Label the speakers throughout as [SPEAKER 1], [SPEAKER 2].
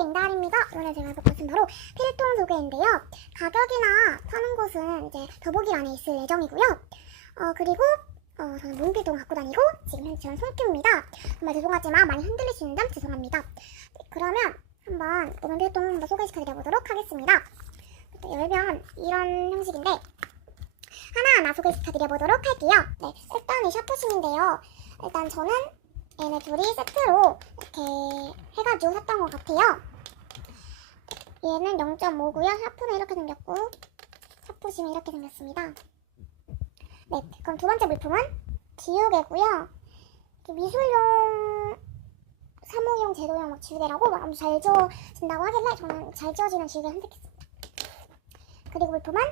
[SPEAKER 1] 인다입니다. 오늘 제가 해볼 것은 바로 필통 소개인데요. 가격이나 파는 곳은 이제 더보기란에 있을 예정이고요. 어, 그리고 어, 저는 문필통 갖고 다니고 지금 현재 저는 손길입니다. 정말 죄송하지만 많이 흔들리시는 점 죄송합니다. 네, 그러면 한번 문필통 한번 소개시켜드려 보도록 하겠습니다. 일단 열면 이런 형식인데 하나하나 소개시켜드려 보도록 할게요. 네, 일단 이 샤프심인데요. 일단 저는 얘네 둘이 세트로 이렇게 해가지고 샀던 것 같아요. 얘는 0.5고요. 샤프는 이렇게 생겼고 샤프심이 이렇게 생겼습니다. 네, 그럼 두 번째 물품은 지우개고요. 미술용, 사무용, 제도용 막 지우개라고 막 아주 잘 지워진다고 하길래 저는 잘 지워지는 지우개 선택했습니다. 그리고 물품은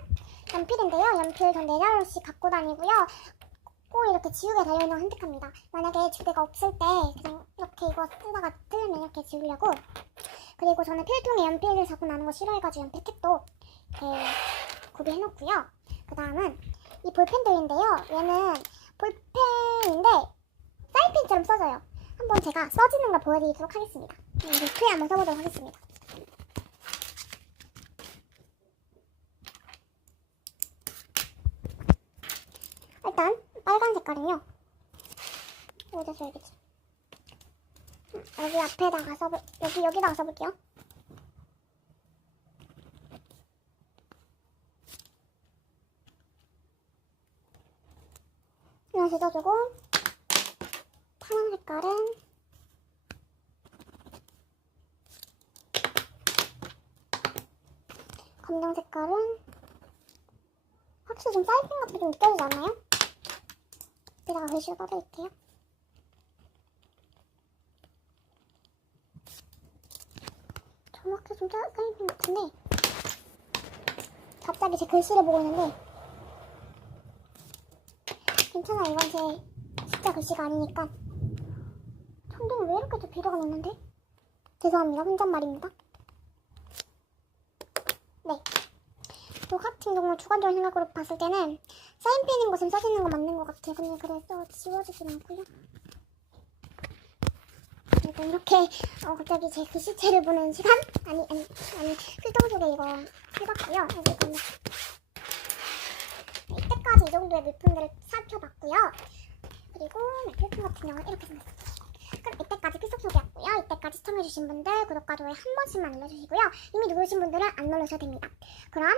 [SPEAKER 1] 연필인데요. 연필 전 4장씩 갖고 다니고요. 꼭 이렇게 지우개 달려있는 걸 선택합니다. 만약에 지우개가 없을 때 그냥 이렇게 이거 쓰다가 틀리면 이렇게 지우려고 그리고 저는 필통에 연필을 자꾸 나는 거 싫어해가지고 연필캡도 이렇게 구비해놓고요. 그 다음은 이 볼펜들인데요. 얘는 볼펜인데 사인펜처럼 써져요. 한번 제가 써지는 걸 보여드리도록 하겠습니다. 이제 크게 한번 써보도록 하겠습니다. 일단 빨간 색깔은요. 어디다 써야겠지? 음, 여기 앞에다가 써볼 여기 여기다가 써볼게요. 이렇게 써주고 파란 색깔은 검정 색깔은 확실히 좀 같은 게좀 느껴지지 않나요? 여기다가 글씨로 써드릴게요. 정확히 좀 사이펜 같은데 갑자기 제 글씨를 보고 있는데 괜찮아 이건 제 진짜 글씨가 아니니까 천둥이 왜 이렇게 또 비료가 났는데? 죄송합니다 혼잣말입니다 네. 저 같은 경우 주관적인 생각으로 봤을 때는 사인펜인 것은 써지는 건 맞는 것 같아요. 근데 그래서 지워지진 않고요. 그리고 이렇게 어, 갑자기 제 글씨체를 보는 시간? 아니 아니 아니 필통 속에 이거 해봤고요. 네, 이때까지 이 정도의 물품들을 살펴봤고요. 그리고 네, 필통 같은 경우는 이렇게 생겼어요. 그럼 이때까지 필통 소개였고요. 이때까지 시청해주신 분들 구독과 좋아요 한 번씩만 눌러주시고요. 이미 누르신 분들은 안 눌러주셔도 됩니다. 그럼